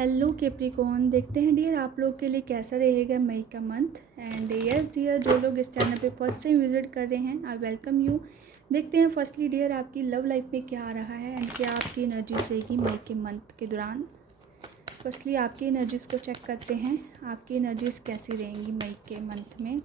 Hello Capricorn, देखते हैं dear आप लोग के लिए कैसा रहेगा मई का मंथ। एंड यस डियर, जो लोग इस चैनल पे फर्स्ट टाइम विजिट कर रहे हैं आई वेलकम यू। देखते हैं फर्स्टली डियर आपकी लव लाइफ में क्या आ रहा है एंड क्या आपकी एनर्जी रहेगी मई के मंथ के दौरान। फर्स्टली आपकी एनर्जीज़ को चेक करते हैं, आपकी एनर्जीज़ कैसी रहेंगी मई के मंथ में।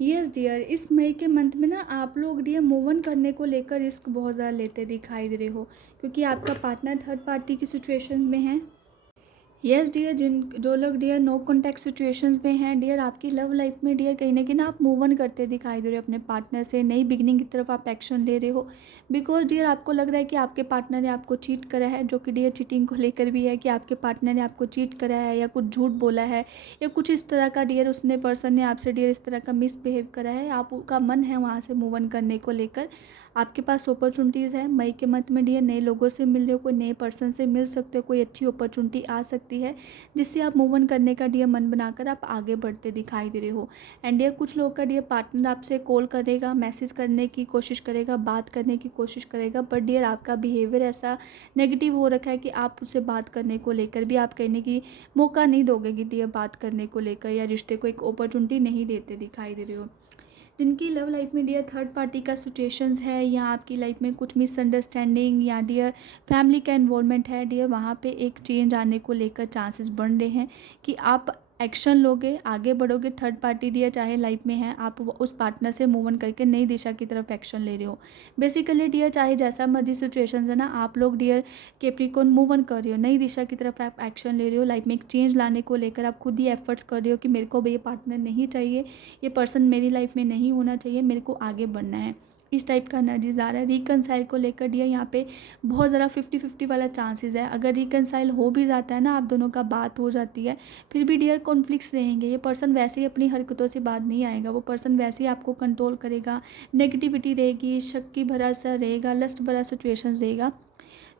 यस डियर, इस मई के मंथ में ना आप लोग डियर मूव ऑन करने को लेकर रिस्क बहुत ज़्यादा लेते दिखाई दे रहे हो, क्योंकि आपका पार्टनर थर्ड पार्टी की सिचुएशंस में है। यस डियर, जो लोग डियर नो कॉन्टैक्ट सिचुएशंस में हैं डियर, आपकी लव लाइफ में डियर कहीं ना कहीं ना आप मूव ऑन करते दिखाई दे रहे हो अपने पार्टनर से। नई बिगनिंग की तरफ आप एक्शन ले रहे हो, बिकॉज डियर आपको लग रहा है कि आपके पार्टनर ने आपको चीट करा है, जो कि डियर चीटिंग को लेकर भी है कि आपके पार्टनर ने आपको चीट करा है या कुछ झूठ बोला है या कुछ इस तरह का डियर उसने पर्सन ने आपसे डियर इस तरह का मिसबिहेव करा है। आपका मन है वहाँ से मूव ऑन करने को लेकर। आपके पास अपॉर्चुनिटीज़ है मई के मंथ में डियर, नए लोगों से मिल रहे हो, कोई नए पर्सन से मिल सकते हो, कोई अच्छी अपॉर्चुनिटी आ सकती है जिससे आप मूव ऑन करने का डियर मन बनाकर आप आगे बढ़ते दिखाई दे रहे हो। एंड डियर कुछ लोग का डियर पार्टनर आपसे कॉल करेगा, मैसेज करने की कोशिश करेगा, बात करने की कोशिश करेगा, बट डियर आपका बिहेवियर ऐसा नेगेटिव हो रखा है कि आप उससे बात करने को लेकर भी आप कहने की मौका नहीं दोगे कि डियर बात करने को लेकर, या रिश्ते को एक अपॉर्चुनिटी नहीं देते दिखाई दे रहे हो। जिनकी लव लाइफ में डियर थर्ड पार्टी का सिचुएशंस है या आपकी लाइफ में कुछ मिसअंडरस्टैंडिंग या डियर फैमिली का इन्वॉल्वमेंट है डियर, वहाँ पे एक चेंज आने को लेकर चांसेस बन रहे हैं कि आप एक्शन लोगे, आगे बढ़ोगे। थर्ड पार्टी डियर चाहे लाइफ में है, आप उस पार्टनर से मूव ऑन करके नई दिशा की तरफ एक्शन ले रहे हो। बेसिकली डियर चाहे जैसा मर्जी सिचुएशंस है ना, आप लोग डियर कैप्रिकॉर्न मूव ऑन कर रहे हो, नई दिशा की तरफ आप एक्शन ले रहे हो। लाइफ में एक चेंज लाने को लेकर आप खुद ही एफर्ट्स कर रहे हो कि मेरे को भी ये पार्टनर नहीं चाहिए, ये पर्सन मेरी लाइफ में नहीं होना चाहिए, मेरे को आगे बढ़ना है। इस टाइप का एनर्जीज आ रहा है। रिकनसाइल को लेकर डियर यहाँ पे बहुत ज़्यादा 50-50 वाला चांसेस है। अगर रिकनसाइल हो भी जाता है ना, आप दोनों का बात हो जाती है, फिर भी डियर कॉन्फ्लिक्ट्स रहेंगे। ये पर्सन वैसे ही अपनी हरकतों से बात नहीं आएगा, वो पर्सन वैसे ही आपको कंट्रोल करेगा, नेगेटिविटी रहेगी, शक की भरा सा रहेगा, लस्ट भरा सिचुएशन रहेगा,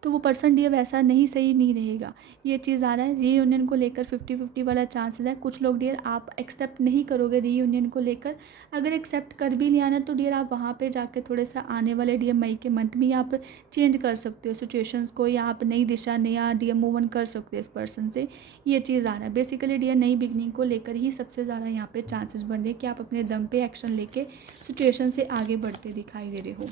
तो वो पर्सन डियर वैसा नहीं, सही नहीं रहेगा। ये चीज़ आ रहा है। रीयूनियन को लेकर 50-50 वाला चांसेस है। कुछ लोग डियर आप एक्सेप्ट नहीं करोगे रीयूनियन को लेकर। अगर एक्सेप्ट कर भी लिया ना तो डियर आप वहाँ पे जाके थोड़े सा आने वाले डियर मई के मंथ में आप चेंज कर सकते हो सिचुएशंस को, या आप नई दिशा नया डियर मूव ऑन कर सकते हो इस पर्सन से। ये चीज़ आ रहा है। बेसिकली डियर नई बिगनिंग को लेकर ही सबसे ज़्यादा यहाँ पे चांसेस बन रहे हैं कि आप अपने दम पे एक्शन लेके सिचुएशन से आगे बढ़ते दिखाई दे रहे हो।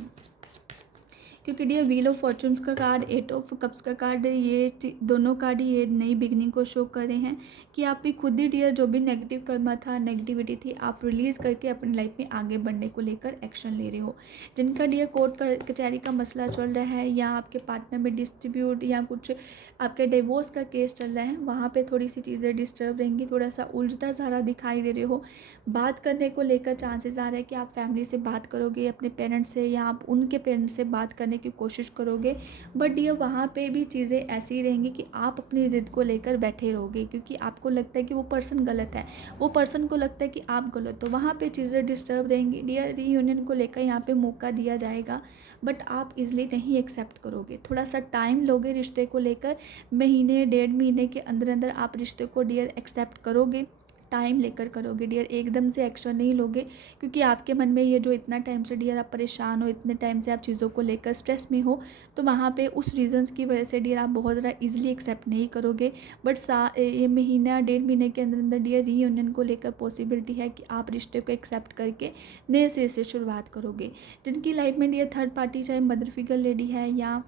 क्योंकि डियर व्हील ऑफ फॉर्चून्स का कार्ड, एट ऑफ कप्स का कार्ड, ये दोनों कार्ड ही ये नई बिगनिंग को शो कर रहे हैं कि आप भी खुद ही डियर जो भी नेगेटिव कर्मा था, नेगेटिविटी थी, आप रिलीज़ करके अपनी लाइफ में आगे बढ़ने को लेकर एक्शन ले रहे हो। जिनका डियर कोर्ट कचहरी का मसला चल रहा है या आपके पार्टनर में डिस्ट्रीब्यूट या कुछ आपके डिवोर्स का केस चल रहा है, वहाँ पे थोड़ी सी चीज़ें डिस्टर्ब रहेंगी, थोड़ा सा उलझता सारा दिखाई दे रहे हो। बात करने को लेकर चांसेस आ रहे हैं कि आप फैमिली से बात करोगे, अपने पेरेंट्स से या आप उनके पेरेंट्स से बात करने की कोशिश करोगे, बट ये वहाँ पे भी चीज़ें ऐसी रहेंगी कि आप अपनी ज़िद को लेकर बैठे रहोगे, क्योंकि आपको लगता है कि वो पर्सन गलत है, वो पर्सन को लगता है कि आप गलत हो। वहाँ पे चीज़ें डिस्टर्ब रहेंगी। डियर रीयूनियन को लेकर यहाँ पे मौका दिया जाएगा, बट आप इजली नहीं एक्सेप्ट करोगे। थोड़ा सा टाइम लोगे रिश्ते को लेकर, महीने 1.5 महीने के अंदर अंदर आप रिश्ते को डियर एक्सेप्ट करोगे, टाइम लेकर करोगे डियर, एकदम से एक्शन नहीं लोगे, क्योंकि आपके मन में ये जो इतना टाइम से डियर आप परेशान हो, इतने टाइम से आप चीज़ों को लेकर स्ट्रेस में हो, तो वहाँ पे उस रीजंस की वजह से डियर आप बहुत ज़्यादा इजीली एक्सेप्ट नहीं करोगे। बट ये महीना 1.5 महीने के अंदर अंदर डियर रीयूनियन को लेकर पॉसिबिलिटी है कि आप रिश्ते को एक्सेप्ट करके नए सिरे से शुरुआत करोगे। जिनकी लाइफ में डियर थर्ड पार्टी, चाहे मदर फिगर लेडी है या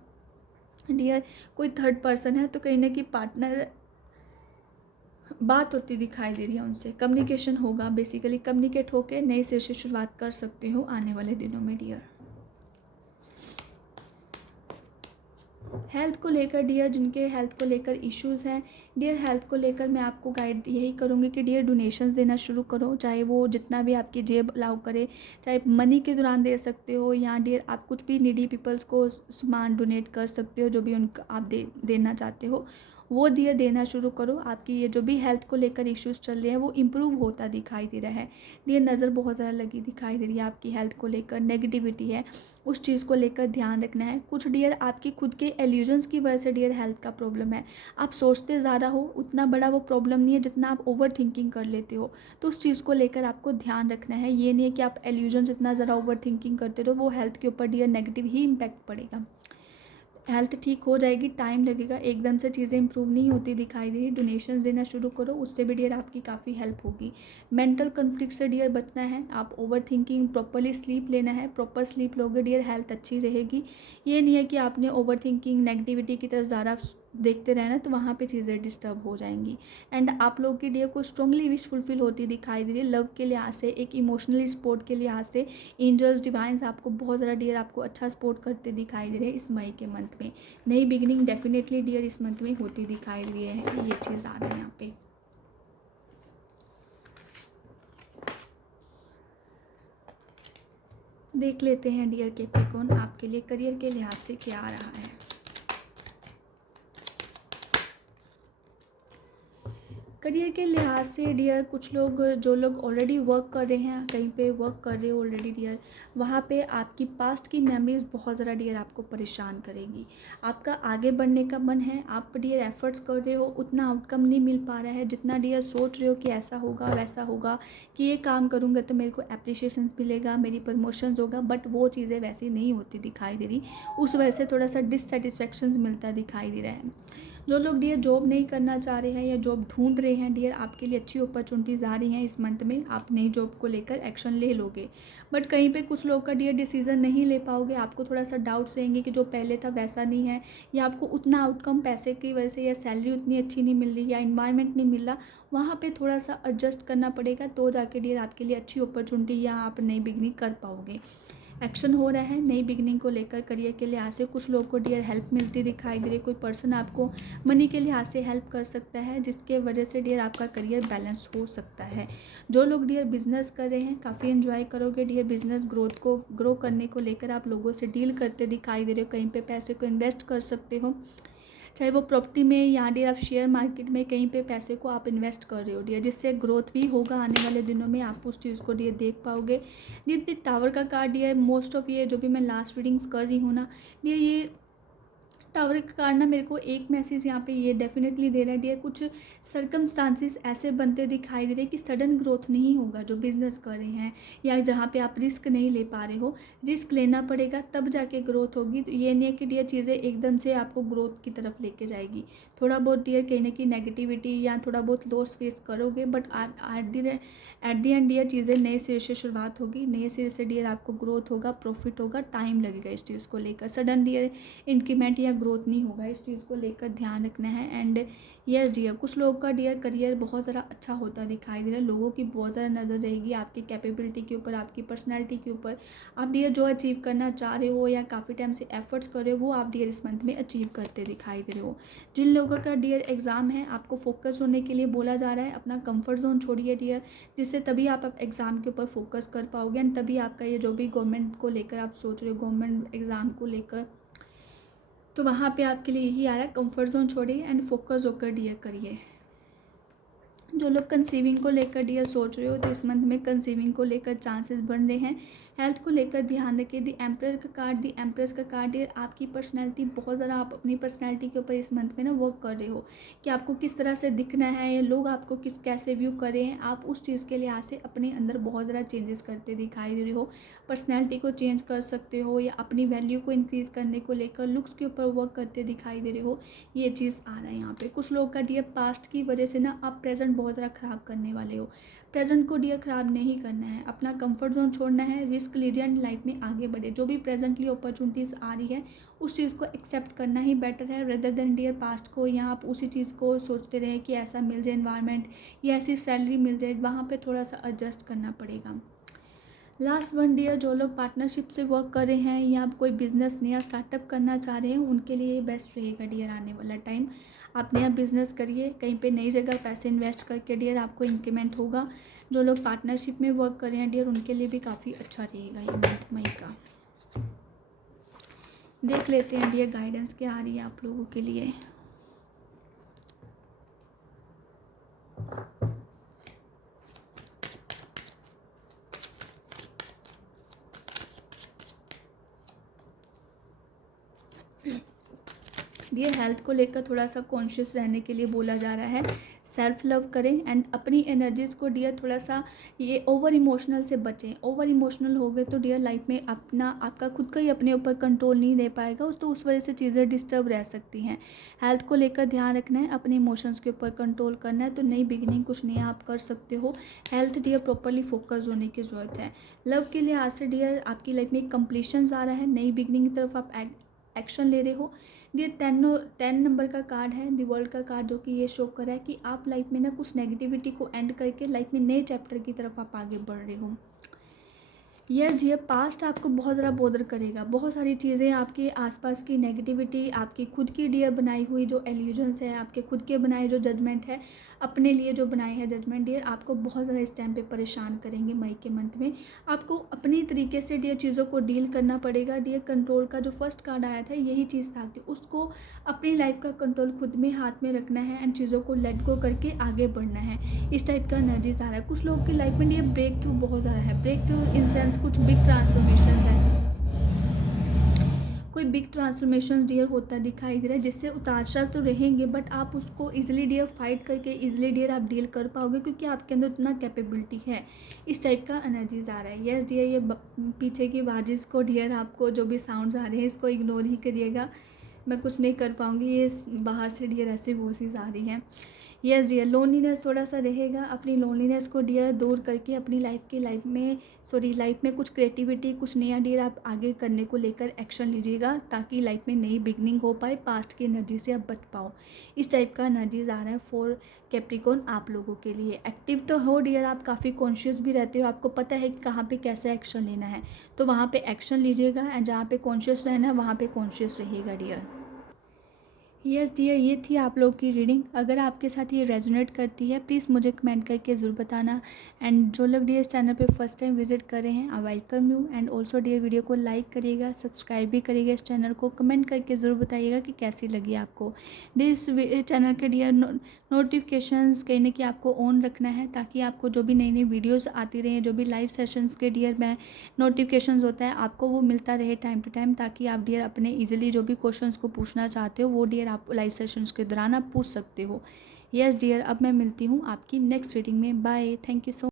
डियर कोई थर्ड पर्सन है, तो कहीं ना कहीं पार्टनर बात होती दिखाई दे रही है, उनसे कम्युनिकेशन होगा। बेसिकली कम्युनिकेट होकर नए सिरे से शुरुआत कर सकते हो आने वाले दिनों में डियर। हेल्थ को लेकर डियर, जिनके हेल्थ को लेकर इश्यूज़ हैं डियर, हेल्थ को लेकर मैं आपको गाइड यही करूँगी कि डियर डोनेशंस देना शुरू करो, चाहे वो जितना भी आपकी जेब अलाउ करे, चाहे मनी के दौरान दे सकते हो, या डियर आप कुछ भी नीडी पीपल्स को सामान डोनेट कर सकते हो, जो भी उनका आप देना चाहते हो वो डियर देना शुरू करो। आपकी ये जो भी हेल्थ को लेकर इश्यूज़ चल रहे हैं वो इम्प्रूव होता दिखाई दे रहा है डियर। नज़र बहुत ज़्यादा लगी दिखाई दे रही है आपकी हेल्थ को लेकर, नेगेटिविटी है, उस चीज़ को लेकर ध्यान रखना है। कुछ डियर आपकी खुद के एल्यूजन्स की वजह से डियर हेल्थ का प्रॉब्लम है, आप सोचते ज़्यादा हो, उतना बड़ा वो प्रॉब्लम नहीं है जितना आप ओवर थिंकिंग कर लेते हो, तो उस चीज़ को लेकर आपको ध्यान रखना है। ये नहीं है कि आप एल्यूजन्स इतना ज़्यादा ओवर थिंकिंग करते रहो, वो हेल्थ के ऊपर डियर नेगेटिव ही इम्पैक्ट पड़ेगा। हेल्थ ठीक हो जाएगी, टाइम लगेगा, एकदम से चीज़ें इंप्रूव नहीं होती दिखाई दे रही। डोनेशंस देना शुरू करो, उससे भी डियर आपकी काफ़ी हेल्प होगी। मेंटल कॉन्फ्लिक्ट से डियर बचना है, आप ओवर थिंकिंग, प्रॉपरली स्लीप लेना है, प्रॉपर स्लीप लोगे डियर हेल्थ अच्छी रहेगी। ये नहीं है कि आपने ओवर थिंकिंग नेगेटिविटी की तरफ ज़्यादा देखते रहना तो वहाँ पे चीज़ें डिस्टर्ब हो जाएंगी। एंड आप लोगों की डियर को स्ट्रांगली विश फुलफिल होती दिखाई दे रही है, लव के लिहाज से, एक इमोशनली सपोर्ट के लिहाज से एंजल्स डिवाइंस आपको बहुत ज़्यादा डियर आपको अच्छा सपोर्ट करते दिखाई दे रहे हैं इस मई के मंथ में। नई बिगिनिंग डेफिनेटली डियर इस मंथ में होती दिखाई दे रही है, ये चीज़ आ रही है यहाँ पे। देख लेते हैं डियर कैप्रिकॉर्न आपके लिए करियर के लिहाज से क्या आ रहा है। करियर के लिहाज से डियर कुछ लोग, जो लोग ऑलरेडी वर्क कर रहे हैं, कहीं पे वर्क कर रहे हो ऑलरेडी डियर, वहाँ पे आपकी पास्ट की मेमोरीज बहुत ज़्यादा डियर आपको परेशान करेगी। आपका आगे बढ़ने का मन है, आप डियर एफर्ट्स कर रहे हो, उतना आउटकम नहीं मिल पा रहा है जितना डियर सोच रहे हो कि ऐसा होगा वैसा होगा, कि ये काम करूँगा तो मेरे को अप्रिशिएशंस मिलेगा, मेरी प्रमोशंस होगा, बट वो चीज़ें वैसी नहीं होती दिखाई दे रही। उस वजह से थोड़ा सा डिससेटिस्फेक्शन मिलता दिखाई दे रहा है। जो लोग डियर जॉब नहीं करना चाह रहे हैं या जॉब ढूंढ रहे हैं डियर, आपके लिए अच्छी अपॉर्चुनिटीज़ आ रही हैं इस मंथ में, आप नई जॉब को लेकर एक्शन ले लोगे। बट कहीं पे कुछ लोग का डियर डिसीजन नहीं ले पाओगे, आपको थोड़ा सा डाउट्स रहेंगे कि जो पहले था वैसा नहीं है, या आपको उतना आउटकम पैसे की वजह से या सैलरी उतनी अच्छी नहीं मिल रही या इन्वायरमेंट नहीं मिल रहा, वहाँ पे थोड़ा सा एडजस्ट करना पड़ेगा, तो जाके डियर आपके लिए अच्छी अपॉर्चुनिटी या आप नई बिगनिंग कर पाओगे। एक्शन हो रहा है नई बिगनिंग को लेकर, करियर के लिहाज से कुछ लोग को डियर हेल्प मिलती दिखाई दे रही है, कोई पर्सन आपको मनी के लिहाज से हेल्प कर सकता है, जिसके वजह से डियर आपका करियर बैलेंस हो सकता है। जो लोग डियर बिजनेस कर रहे हैं काफ़ी एंजॉय करोगे डियर, बिजनेस ग्रो करने को लेकर आप लोगों से डील करते दिखाई दे रहे हो, कहीं पे पैसे को इन्वेस्ट कर सकते हो, चाहे वो प्रॉपर्टी में या डियर आप शेयर मार्केट में कहीं पे पैसे को आप इन्वेस्ट कर रहे हो डियर, जिससे ग्रोथ भी होगा आने वाले दिनों में, आप उस चीज़ को डियर देख पाओगे। डियर टावर का कार्ड डियर, मोस्ट ऑफ ये जो भी मैं लास्ट रीडिंग्स कर रही हूँ ना डियर, ये टावर का कार्ड ना मेरे को एक मैसेज यहाँ पे ये डेफिनेटली दे रहा है डियर, कुछ सर्कमस्टांसिस ऐसे बनते दिखाई दे रहे हैं कि सडन ग्रोथ नहीं होगा जो बिज़नेस कर रहे हैं, या जहाँ पे आप रिस्क नहीं ले पा रहे हो, रिस्क लेना पड़ेगा तब जाके ग्रोथ होगी। तो ये नहीं है कि डियर चीज़ें एकदम से आपको ग्रोथ की तरफ लेके जाएगी, थोड़ा बहुत डियर कहीं ना कहीं नेगेटिविटी या थोड़ा बहुत लॉस फेस करोगे, but at the end dear चीज़ें नए सिरे से शुरुआत होगी, नए सिरे से डियर आपको ग्रोथ होगा, प्रॉफिट होगा, टाइम लगेगा इस चीज़ को लेकर, सडन डियर इंक्रीमेंट या ग्रोथ नहीं होगा, इस चीज़ को लेकर ध्यान रखना है। एंड यस डियर कुछ लोगों का डियर करियर बहुत ज़्यादा अच्छा होता दिखाई दे रहा है, लोगों की बहुत ज़्यादा नज़र रहेगी आपकी कैपेबिलिटी के ऊपर, आपकी पर्सनैलिटी के ऊपर, आप डियर जो अचीव करना चाह रहे हो या काफ़ी टाइम से एफर्ट्स कर रहे हो वो आप डियर इस मंथ में अचीव करते दिखाई दे रहे हो। जिन लोगों का डियर एग्ज़ाम है आपको फोकस होने के लिए बोला जा रहा है, अपना कंफर्ट जोन छोड़िए डियर, जिससे तभी आप एग्ज़ाम के ऊपर फोकस कर पाओगे, एंड तभी आपका ये जो भी गवर्नमेंट को लेकर आप सोच रहे हो, गवर्नमेंट एग्ज़ाम को लेकर, तो वहाँ पे आपके लिए यही आ रहा है, कंफर्ट जोन छोड़िए एंड फोकस होकर डियर करिए। जो लोग कंसीविंग को लेकर डियर सोच रहे हो तो इस मंथ में कंसीविंग को लेकर चांसेस बढ़ रहे हैं। हेल्थ को लेकर ध्यान रखिए। दी एम्परर का कार्ड, दी एम्प्रेस का कार्ड डियर, आपकी पर्सनैलिटी बहुत ज़्यादा, आप अपनी पर्सनैलिटी के ऊपर इस मंथ में ना वर्क कर रहे हो कि आपको किस तरह से दिखना है या लोग आपको कैसे व्यू कर रहे हैं, आप उस चीज़ के लिहाज से अपने अंदर बहुत ज़्यादा चेंजेस करते दिखाई दे रहे हो। पर्सनैलिटी को चेंज कर सकते हो या अपनी वैल्यू को इंक्रीज़ करने को लेकर लुक्स के ऊपर वर्क करते दिखाई दे रहे हो, ये चीज़ आ रहा है यहाँ पे। कुछ लोग का डियर पास्ट की वजह से ना आप प्रेजेंट बहुत ज़्यादा ख़राब करने वाले हो, प्रेजेंट को डियर ख़राब नहीं करना है, अपना कंफर्ट जोन छोड़ना है, रिस्क लीजिए एंड लाइफ में आगे बढ़े। जो भी प्रेजेंटली अपॉर्चुनिटीज़ आ रही है उस चीज़ को एक्सेप्ट करना ही बेटर है, रेदर देन डियर पास्ट को, या आप उसी चीज़ को सोचते रहे कि ऐसा मिल जाए इन्वायरमेंट या ऐसी सैलरी मिल जाए, वहाँ पे थोड़ा सा एडजस्ट करना पड़ेगा। लास्ट वन डियर, जो लोग पार्टनरशिप से वर्क कर रहे हैं या आप कोई बिज़नेस नया स्टार्टअप करना चाह रहे हैं उनके लिए ये बेस्ट रहेगा डियर। आने वाला टाइम आप नया बिज़नेस करिए, कहीं पे नई जगह पैसे इन्वेस्ट करके डियर आपको इंक्रीमेंट होगा। जो लोग पार्टनरशिप में वर्क कर रहे हैं डियर उनके लिए भी काफ़ी अच्छा रहेगा ये मंथ मई का। देख लेते हैं डियर गाइडेंस क्या आ रही है आप लोगों के लिए। डियर हेल्थ को लेकर थोड़ा सा कॉन्शियस रहने के लिए बोला जा रहा है। सेल्फ लव करें एंड अपनी एनर्जीज़ को डियर थोड़ा सा ये ओवर इमोशनल से बचें। ओवर इमोशनल हो गए तो डियर लाइफ में अपना आपका खुद का ही अपने ऊपर कंट्रोल नहीं रह पाएगा, तो उस वजह से चीज़ें डिस्टर्ब रह सकती हैं। हेल्थ को लेकर ध्यान रखना है, अपने इमोशंस के ऊपर कंट्रोल करना है, तो नई बिगिनिंग कुछ नया आप कर सकते हो। हेल्थ डियर प्रॉपरली फोकस होने की ज़रूरत है। लव के लिए आज से डियर आपकी लाइफ में एक कंप्लीशंस आ रहा है, नई बिगिनिंग की तरफ आप एक्शन ले रहे हो। ये 10 नंबर का कार्ड है, दी वर्ल्ड का कार्ड, जो कि ये शो कर रहा है कि आप लाइफ में ना कुछ नेगेटिविटी को एंड करके लाइफ में नए चैप्टर की तरफ आप आगे बढ़ रहे हो। यस डियर, पास्ट आपको बहुत ज़्यादा बॉदर करेगा। बहुत सारी चीज़ें आपके आसपास की नेगेटिविटी, आपकी खुद की डियर बनाई हुई जो एल्यूजन्स है, आपके खुद के बनाए जो जजमेंट है, अपने लिए जो बनाए हैं जजमेंट डियर, आपको बहुत ज़्यादा इस टाइम पे परेशान करेंगे मई के मंथ में। आपको अपनी तरीके से डियर चीज़ों को डील करना पड़ेगा। डियर कंट्रोल का जो फर्स्ट कार्ड आया था यही चीज़ था कि उसको अपनी लाइफ का कंट्रोल खुद में हाथ में रखना है एंड चीज़ों को लेट गो करके आगे बढ़ना है। इस टाइप का एनर्जीज आ रहा है। कुछ लोगों की लाइफ में डियर ब्रेक थ्रू बहुत ज़्यादा है। ब्रेक थ्रू इन सेंस कुछ बिग ट्रांसफॉर्मेशन है, कोई बिग ट्रांसफॉर्मेशन डियर होता दिखाई दे रहा है, जिससे उतार चढ़ाव तो रहेंगे बट आप उसको इजीली डियर फाइट करके इजीली डियर आप डील कर पाओगे, क्योंकि आपके अंदर उतना कैपेबिलिटी है। इस टाइप का एनर्जीज आ रहा है। यस डियर, ये पीछे की बाजिश को डियर आपको जो भी साउंड्स आ रहे हैं इसको इग्नोर ही करिएगा, मैं कुछ नहीं कर पाऊँगी। ये बाहर से डियर ऐसी वॉइसेस आ रही हैं। यस डियर, लोनलीनेस थोड़ा सा रहेगा। अपनी लोनलीनेस को डियर दूर करके अपनी लाइफ में कुछ क्रिएटिविटी, कुछ नया डियर आप आगे करने को लेकर एक्शन लीजिएगा, ताकि लाइफ में नई बिगनिंग हो पाए, पास्ट की एनर्जी से आप बच पाओ। इस टाइप का एनर्जीज आ रहा है फॉर कैप्रिकॉर्न आप लोगों के लिए। एक्टिव तो हो डियर, आप काफ़ी कॉन्शियस भी रहते हो, आपको पता है कि कहाँ पे कैसे एक्शन लेना है, तो वहाँ पे एक्शन लीजिएगा एंड जहाँ पे कॉन्शियस रहना है वहाँ पे कॉन्शियस रहिएगा डियर। यस डियर, ये थी आप लोग की रीडिंग। अगर आपके साथ ये रेजोनेट करती है प्लीज़ मुझे कमेंट करके ज़रूर बताना। एंड जो लोग डियर इस चैनल पे फर्स्ट टाइम विजिट कर रहे हैं I welcome you. And also dear video को लाइक करिएगा, सब्सक्राइब भी करिएगा इस चैनल को, कमेंट करके ज़रूर बताइएगा कि कैसी लगी आपको। डियर इस चैनल के डियर नोटिफिकेशंस कहीं ना कहीं आपको ऑन रखना है, ताकि आपको जो भी नई नई वीडियोज़ आती रहें, जो भी लाइव सेशंस के डियर में नोटिफिकेशंस होता है आपको वो मिलता रहे टाइम टू टाइम, ताकि आप डियर अपने इजीली जो भी क्वेश्चंस को पूछना चाहते हो वो डियर आप लाइव सेशंस के दौरान आप पूछ सकते हो। यस डियर, अब मैं मिलती हूँ आपकी नेक्स्ट रीडिंग में। Bye, thank you so